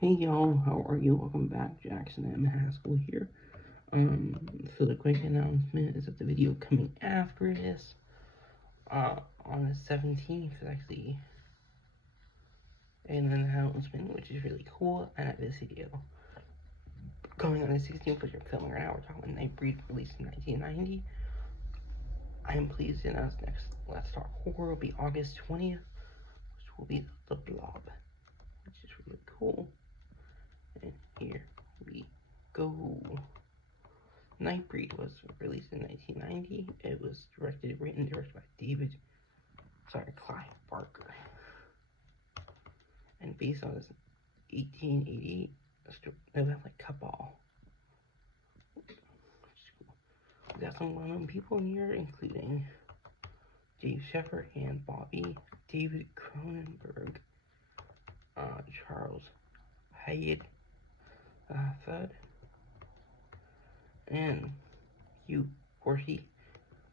Hey y'all, how are you? Welcome back. Jackson M. Haskell here. So the quick announcement is that the video coming after this, on the 17th is actually an announcement, which is really cool. And this video coming on the 16th, which I'm filming right now, we're talking about Nightbreed, released in 1990. I am pleased to announce next Let's Talk Horror will be August 20th, which will be The Blob, which is really cool. And here we go. Nightbreed was released in 1990. It was written and directed by Clive Barker, and based on his 1888 event like Cabal. We got some well-known people in here, including Dave Sheffer and Bobby, David Cronenberg, Charles Hayed, Thud, and Hugh Corsi.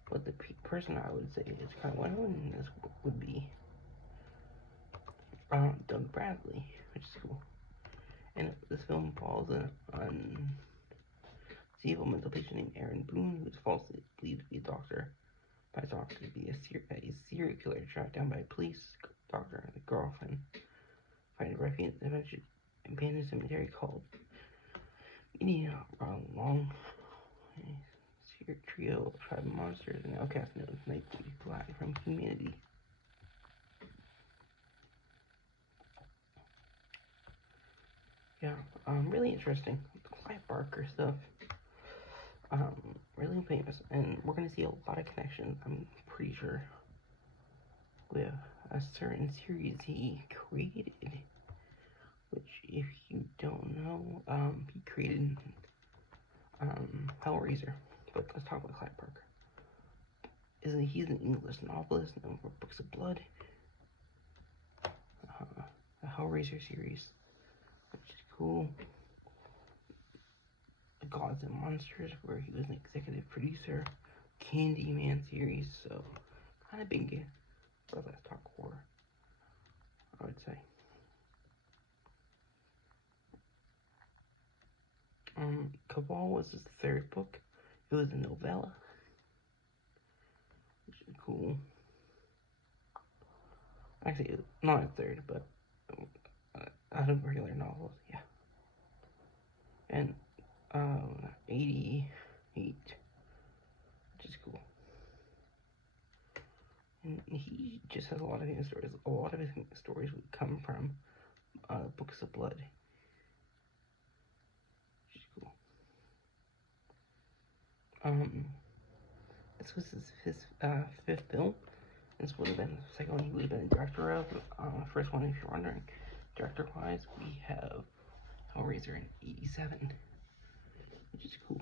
But the person I would say is kind of well-known in this would be Doug Bradley, which is cool. And this film follows an unstable mental patient named Aaron Boone, who is falsely believed to be a doctor by a doctor to be a serial killer tracked down by police. Doctor and the girlfriend find a refuge in an abandoned cemetery called Indiana Long. A secret trio of tribal monsters and outcasts known as Nightbreed fly from humanity. Yeah, really interesting. Clive Barker stuff. Really famous, and we're gonna see a lot of connections, I'm pretty sure, with a certain series he created, which, if you don't know, he created, Hellraiser. But let's talk about Clive Barker. He's an English novelist known for Books of Blood, the Hellraiser series, which is cool. The Gods and Monsters, where he was an executive producer. Candyman series, so kind of big for Let's Talk Horror, I would say. Cabal was his third book. It was a novella, which is cool. Actually, not a third, but out of regular novels, yeah. And 88, which is cool. And he just has a lot of famous stories. A lot of his stories would come from Books of Blood, which is cool. This was his fifth film. This would have been the second one he would have been the director of. First one, if you're wondering. Director-wise, we have Hellraiser in 87, which is cool.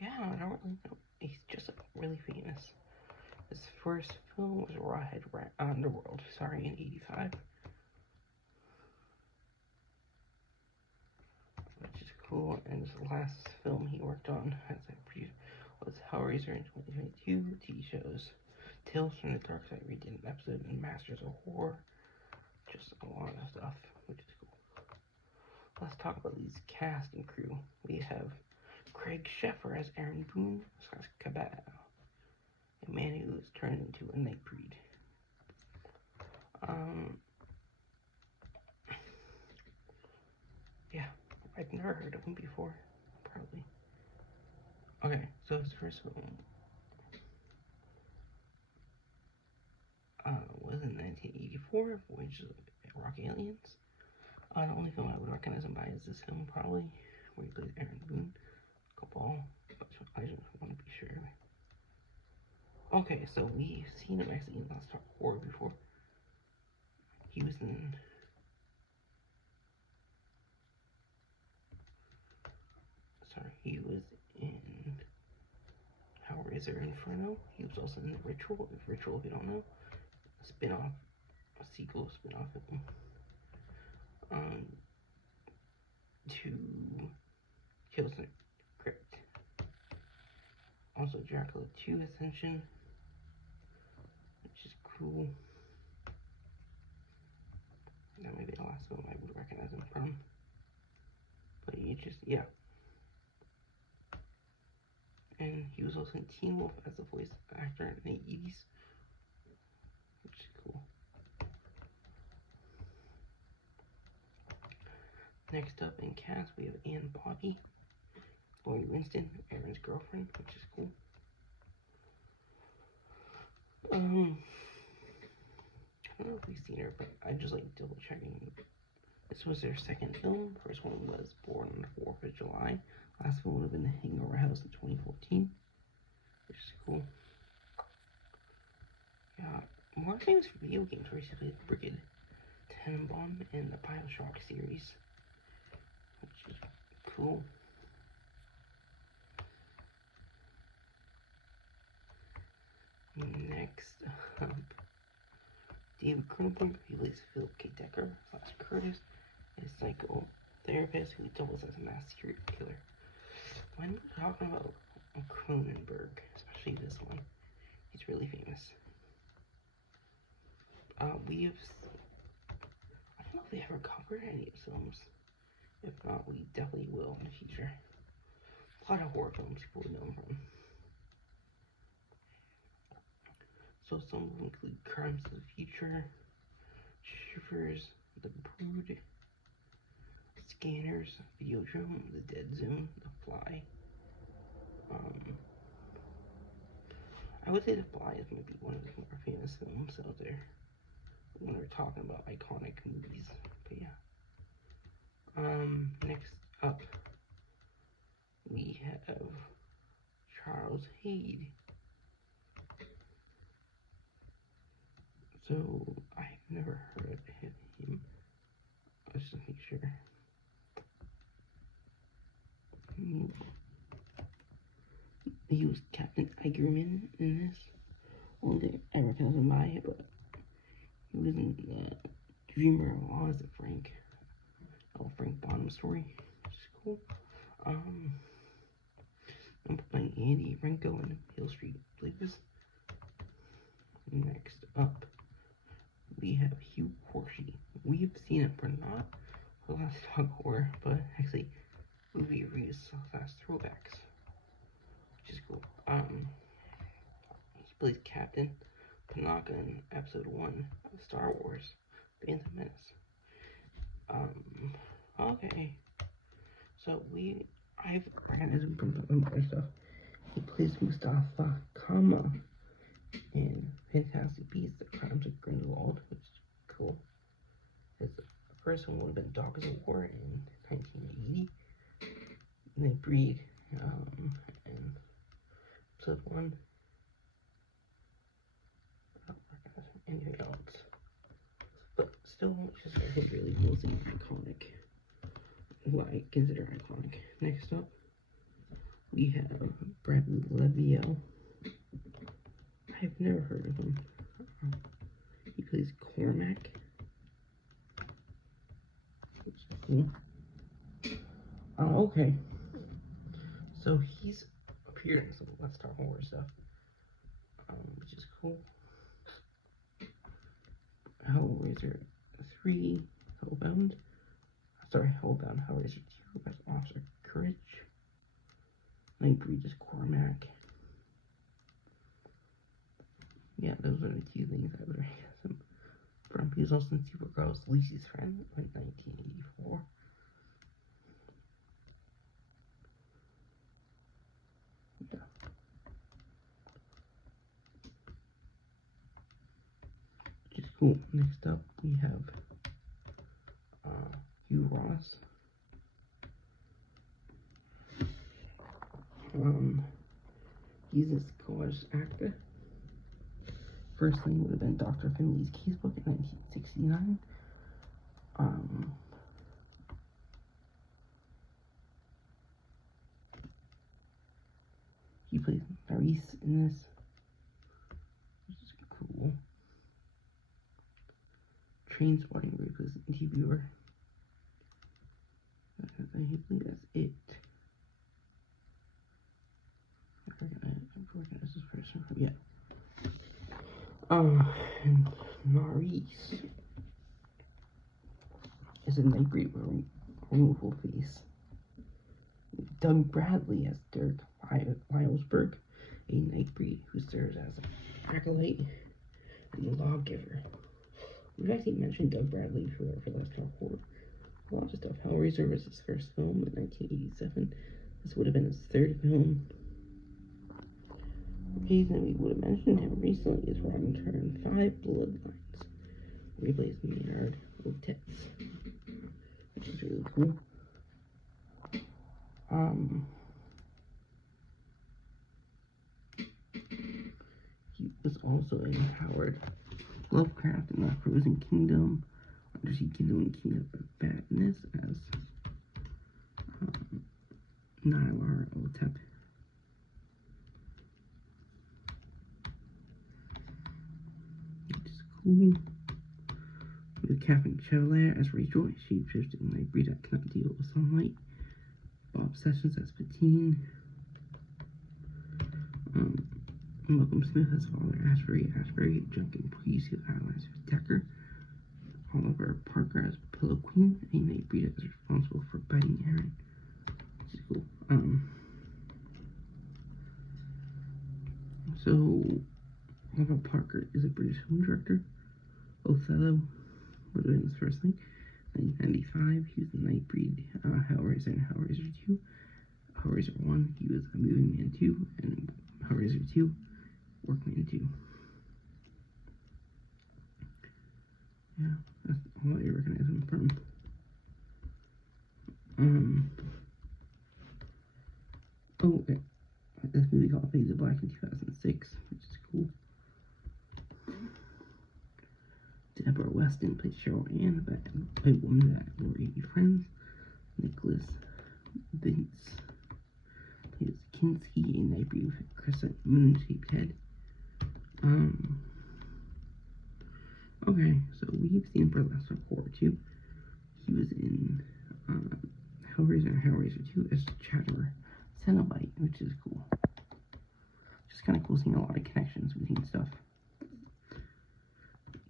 Yeah, I don't really know. He's just really famous. His first film was Rawhead Underworld, in 85. Which is cool, and his last film he worked on as a producer was Hellraiser in 2022, TV shows Tales from the Dark Side, we did an episode in Masters of Horror, just a lot of stuff, which is cool. Let's talk about these cast and crew. We have Craig Sheffer as Aaron Boone, / Cabal, a man who is turned into a Nightbreed. Yeah, I've never heard of him before, probably. Okay, so his first film was in 1984, which is Rock Aliens. The only film I would recognize him by is this film, probably, where he plays Aaron Boone. Cabal, but I just want to be sure. Okay, so we've seen him actually in Let's Talk Horror before. He was in Hellraiser Inferno. He was also in Ritual, if you don't know. A sequel spin-off film. To Tales from the Crypt. Also Dracula 2 Ascension, which is cool. That might be the last film I would recognize him from. But you just, yeah. And he was also in Teen Wolf as a voice actor in the 80s, which is cool. Next up in cast, we have Ann Bobby, Lori Winston, Aaron's girlfriend, which is cool. I don't know if we've seen her, but I'm just like double checking. This was their second film. First one was Born on the 4th of July. Last one would have been The Hangover House in 2014, which is cool. Yeah, more famous for video games where she played Brigid Tenenbaum in the Bioshock series, which is cool. Next up, David Cronenberg, he plays Philip K. Decker / Curtis, a psychotherapist who doubles as a mass serial killer. When we're talking about Cronenberg, especially this one, he's really famous. I don't know if they ever covered any of his films. If not, we definitely will in the future. A lot of horror films people would know him from. So some will include Crimes of the Future, Shivers, The Brood, Scanners, Videodrome, The Dead Zone, The Fly. I would say The Fly is maybe one of the more famous films out there when we're talking about iconic movies. But yeah. Next up, we have Charles Hayde. So, I've never heard of him. Let's just make sure. He was Captain Eigerman in this. I don't think I recognize him by it, but he was in Dreamer of Oz, Frank Bonham story, which is cool. I'm playing Andy Renko in Hill Street Blues. Next up, we have Hugh Horshey. We have seen him for not for Let's Talk Horror, but actually movie reviews / throwbacks, which is cool. He plays Captain Panaka in Episode 1 of Star Wars: Phantom Menace. Okay. So I've recognized him from some other stuff. He plays Mustafa Kama in Fantastic Beasts: The Crimes of Grindelwald, which is cool. His first one would have been Dogs of War in 1980. Nightbreed, and Episode 1. I don't recognize anything else. But still, it's just really mostly iconic. What I consider iconic. Next up, we have Bradley Levio. I've never heard of him. He plays Cormac. Which is cool. Okay. So he's appeared in some Let's Talk Horror stuff, which is cool. Hellraiser 3, Hellbound. Hellraiser 2, Best Officer Courage. Nightbreed is Cormac. Yeah, those are the two things I would recognize him from. He was also in Supergirl's Lucy's Friend, like 1984. Yeah. Which is cool. Next up, we have Hugh Ross. He's a Scottish actor. First thing would have been Dr. Finley's Casebook in 1969. He plays Maurice in this, which is cool. Trainspotting, where he plays an interviewer. I believe that's it. I recognize this person from, yeah. And Maurice is a Nightbreed removal face. Doug Bradley as Dirk Lylesburg, a Nightbreed who serves as a acolyte and a lawgiver. We've actually mentioned Doug Bradley before for Let's Talk Horror. A lot of stuff. Hellraiser was his first film in 1987. This would have been his third film. The reason we would have mentioned him recently is Robin Turn 5 Bloodlines, where he plays Maynard Otets, which is really cool. He was also in Howard Lovecraft in the Frozen Kingdom, Undersea Kingdom, and Kingdom of Badness as Nylar Otep. Which is cool. With Catherine Chevalier as Rachel, a shapeshifting Nightbreed that cannot deal with sunlight. Bob Sessions as Patine. Malcolm Smith as Father Ashbury, Junkin Priest who idolizes Decker. Oliver Parker as Pillow Queen, a Nightbreed that is responsible for biting Aaron, which is cool. So Oliver Parker is a British film director. Othello would have been his first thing. 1995, he was the Nightbreed, Hellraiser and Hellraiser 2. Hellraiser 1, he was a Moving Man 2, and Hellraiser 2, Workman 2. Yeah, that's all I recognize him from. Okay. This movie called Fades of Black in 2006, which is cool. Deborah Weston played Cheryl Ann, a woman that Lori befriends. Nicholas Vince plays Kinski, a Nightbreed with a crescent moon-shaped head. Okay, so we've seen Burlesque Horror 2. He was in Hellraiser and Hellraiser 2 as Chatterer Cenobite, which is cool. Just kind of cool seeing a lot of connections between stuff.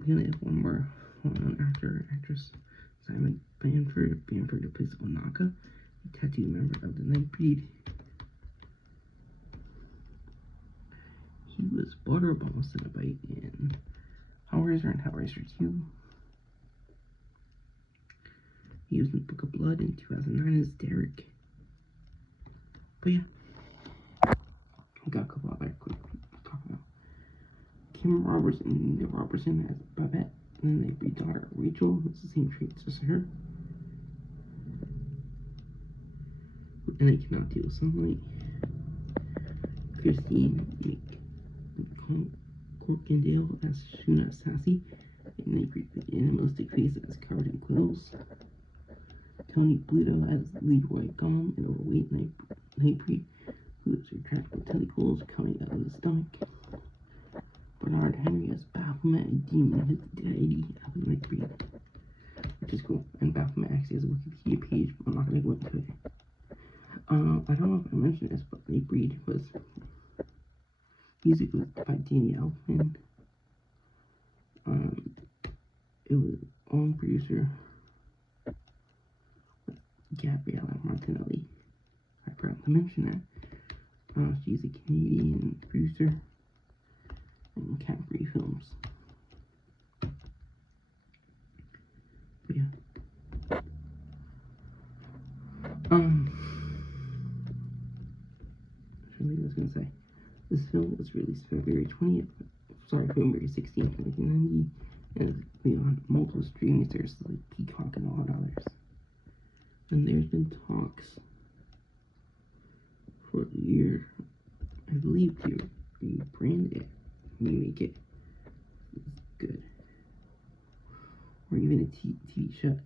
We only have one more well-known actor or actress, Simon Bamford who plays Onaka, a tattooed member of the Nightbreed. He was Butterball Cenobite in Hellraiser and Hellraiser 2. He was in Book of Blood in 2009 as Derek. But yeah, we got a couple other quick to talk about. Kim Robertson and Nina Robertson as Babette, and then Nightbreed daughter Rachel, who has the same traits as her. And they cannot deal with sunlight. Christine Corkindale as Shuna Sassy, a Nightbreed with animalistic face that is covered in quills. Tony Bluto as Leroy Gom, an overweight Nightbreed who has retractable tentacles coming out of his stomach. Bernard Henry as Baphomet, a demon who is the deity of the Nightbreed, which is cool. And Baphomet actually has a Wikipedia page, but I'm not going to go into it. I don't know if I mentioned this, but Nightbreed was music was by Danny Elfman. It was own producer Gabriella Martinelli. I forgot to mention that. She's a Canadian producer in Cadbury Films. But yeah. I was gonna say, this film was released February 16th, 1990, and it's been on multiple streaming services like Peacock and a lot of others. And there's been talks for a year, I believe, to rebrand it, remake it good, or even a TV show.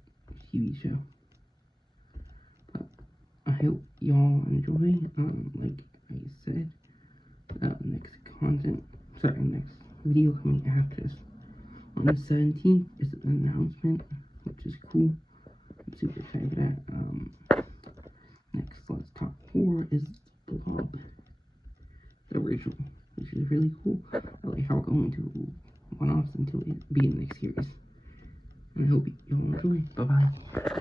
But I hope y'all enjoy. Like I said, next video coming after this on the 17th is an announcement, which is cool. I'm super excited for that. Next, Let's Talk Horror is Blob, the original, which is really cool. I like how we're going to one-offs until we be in the next series. And I hope you all enjoy. Bye-bye.